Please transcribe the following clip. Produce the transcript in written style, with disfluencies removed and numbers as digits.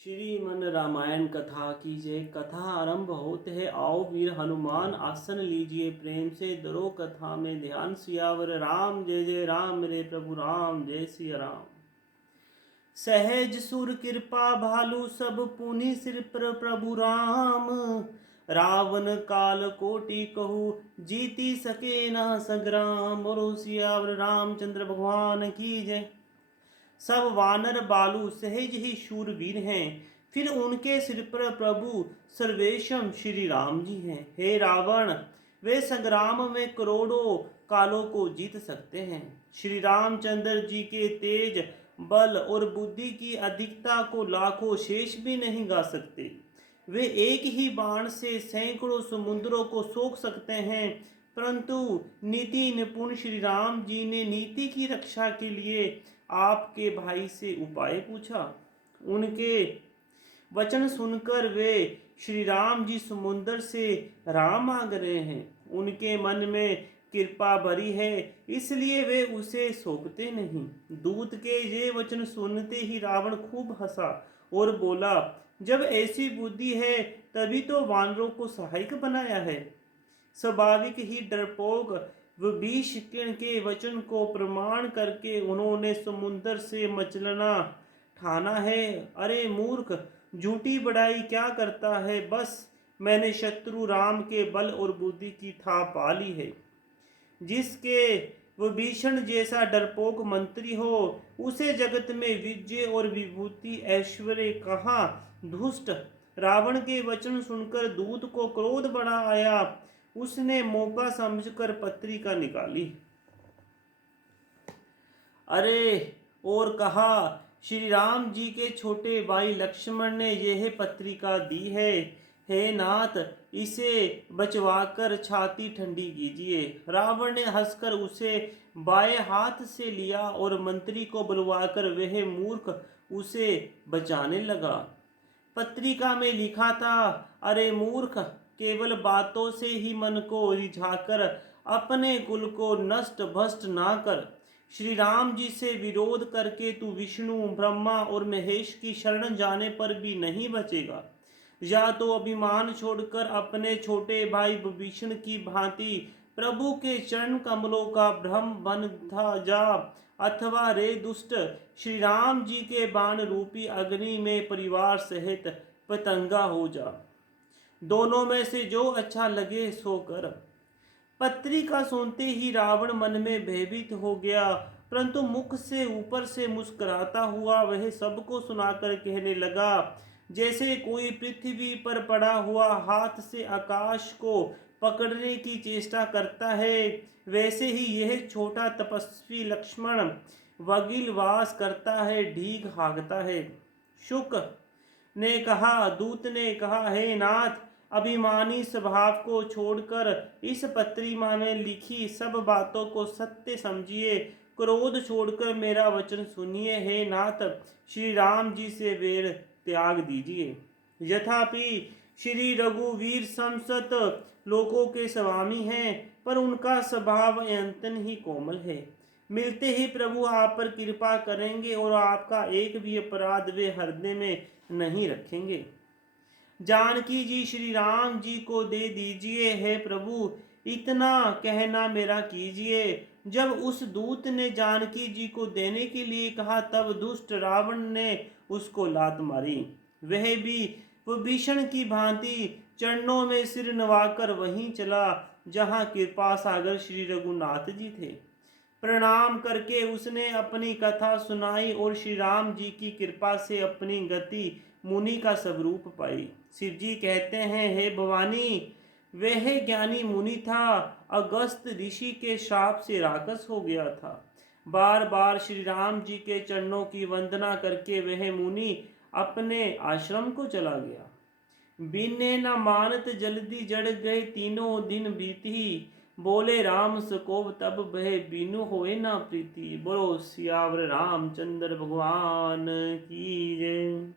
श्रीमन रामायण कथा की जय। कथा आरंभ होते है। आओ वीर हनुमान आसन लीजिए, प्रेम से दरो कथा में ध्यान। सियावर राम जय जय राम, मेरे प्रभु राम जय सिया राम। सहज सुर कृपा भालू सब पुनि सिर पर प्रभु राम। रावण काल कोटि कहू, जीती सके ना संग्राम। बोलो सियावर रामचंद्र भगवान की जय। सब वानर बालू सहज ही शूरवीर हैं, फिर उनके सिर पर प्रभु सर्वेशम श्री राम जी हैं। हे रावण, वे संग्राम में करोड़ों कालों को जीत सकते हैं। श्री रामचंद्र जी के तेज बल और बुद्धि की अधिकता को लाखों शेष भी नहीं गा सकते। वे एक ही बाण से सैकड़ों समुद्रों को सोख सकते हैं। परंतु नीति निपुण श्री राम जी ने नीति की रक्षा के लिए आपके भाई से उपाय पूछा। उनके वचन सुनकर वे श्री राम जी समुद्र से राम मांग रहे हैं। उनके मन में कृपा भरी है, इसलिए वे उसे सौंपते नहीं। दूत के ये वचन सुनते ही रावण खूब हंसा और बोला, जब ऐसी बुद्धि है तभी तो वानरों को सहायक बनाया है। स्वाभाविक ही डरपोक विभीषण के वचन को प्रमाण करके उन्होंने समुद्र से मचलना ठाना है। अरे मूर्ख, झूठी बड़ाई क्या करता है। बस मैंने शत्रु राम के बल और बुद्धि की था पा ली है। जिसके विभीषण जैसा डरपोक मंत्री हो, उसे जगत में विजय और विभूति ऐश्वर्य कहाँ। दुष्ट रावण के वचन सुनकर दूत को क्रोध बड़ा आया। उसने मौका समझकर पत्रिका निकाली। अरे और कहा, श्री राम जी के छोटे भाई लक्ष्मण ने यह पत्रिका दी है। हे नाथ, इसे बचवाकर छाती ठंडी कीजिए। रावण ने हंसकर उसे बाएं हाथ से लिया और मंत्री को बुलवाकर वह मूर्ख उसे बचाने लगा। पत्रिका में लिखा था, अरे मूर्ख, केवल बातों से ही मन को रिझाकर अपने कुल को नष्ट भ्रष्ट ना कर। श्री राम जी से विरोध करके तू विष्णु ब्रह्मा और महेश की शरण जाने पर भी नहीं बचेगा। या तो अभिमान छोड़कर अपने छोटे भाई विभीषण की भांति प्रभु के चरण कमलों का भ्रम बन था जा, अथवा रे दुष्ट, श्री राम जी के बाण रूपी अग्नि में परिवार सहित पतंगा हो जा। दोनों में से जो अच्छा लगे सो कर। पत्रिका सुनते ही रावण मन में भयभीत हो गया, परंतु मुख से ऊपर से मुस्कुराता हुआ वह सबको सुनाकर कहने लगा, जैसे कोई पृथ्वी पर पड़ा हुआ हाथ से आकाश को पकड़ने की चेष्टा करता है, वैसे ही यह छोटा तपस्वी लक्ष्मण वगिल वास करता है, ढीठ हाँकता है। शुक ने कहा, दूत ने कहा, हे नाथ, अभिमानी स्वभाव को छोड़कर इस पत्रिका में लिखी सब बातों को सत्य समझिए। क्रोध छोड़कर मेरा वचन सुनिए। हे नाथ, श्री राम जी से वैर त्याग दीजिए। यथापि श्री रघुवीर समसत लोकों के स्वामी हैं, पर उनका स्वभाव अत्यंत ही कोमल है। मिलते ही प्रभु आप पर कृपा करेंगे और आपका एक भी अपराध वे हृदय में नहीं रखेंगे। जानकी जी श्री राम जी को दे दीजिए। हे प्रभु, इतना कहना मेरा कीजिए। जब उस दूत ने जानकी जी को देने के लिए कहा, तब दुष्ट रावण ने उसको लात मारी। वह भी विभीषण की भांति चरणों में सिर नवाकर वहीं चला जहां कृपा सागर श्री रघुनाथ जी थे। प्रणाम करके उसने अपनी कथा सुनाई और श्री राम जी की कृपा से अपनी गति मुनि का स्वरूप पाई। शिव जी कहते हैं, हे भवानी, वह ज्ञानी मुनि था, अगस्त ऋषि के श्राप से राक्षस हो गया था। बार बार श्री राम जी के चरणों की वंदना करके वह मुनि अपने आश्रम को चला गया। बिने न मानत जल्दी जड़ गए, तीनों दिन बीती। बोले राम सकोब तब बह, बीनु होए ना प्रीति। बोलो सियावर रामचंद्र भगवान की जय।